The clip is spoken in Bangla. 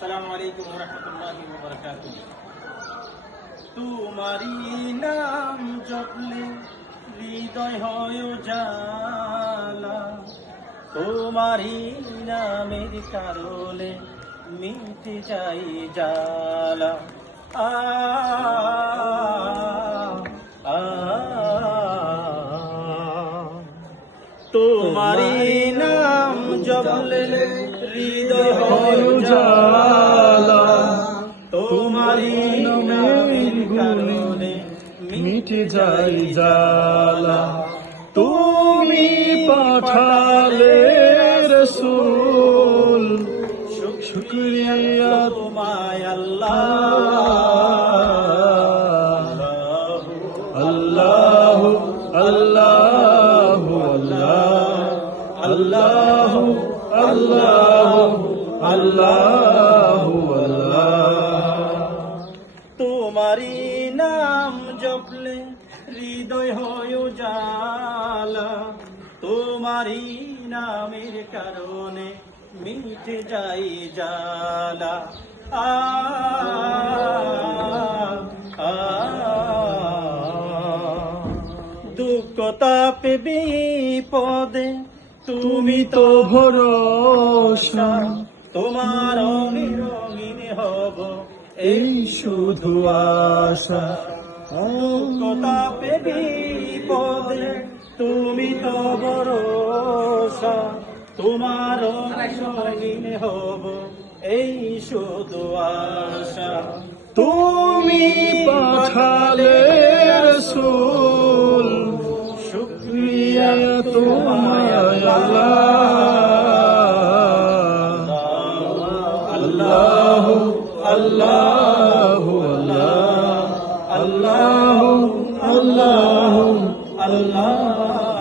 আসসালামু আলাইকুম ওয়া রাহমাতুল্লাহি ওয়া বারাকাতুহু। তোমারি নাম জপলে হৃদয় হয় উজালা, তোমারি নামের কারণে মিটে যায় জ্বালা। আ আ তোমারি নাম জপলে হৃদয় হয় উজালা, তোমারি নামের কারণে মিটে যায় জ্বালা। তুমি পাঠালে রাসূল, শুকরিয়া তোমায় আল্লাহ। আল্লাহু আল্লাহু আল্লাহু আল্লাহু আল্লাহু আল্লাহ। তোমারি নাম জপলে হৃদয় হয় উজালা, তোমারি নামের কারণে মিটে যায় জ্বালা। আ আ দুঃখ তাপে বিপদে তুমি তো ভরসা, তোমার রঙিন হব এই শুধু আশা। দুঃখ তাপে বিপদে তুমি তো ভরসা, তোমার রঙিন হব এই শুধু আশা। তুমি পাঠালে রাসূল, শুকরিয়া তোমায় আল্লাহ। আল্লাহু আল্লাহু আল্লাহ আল্লাহ আল্লাহ।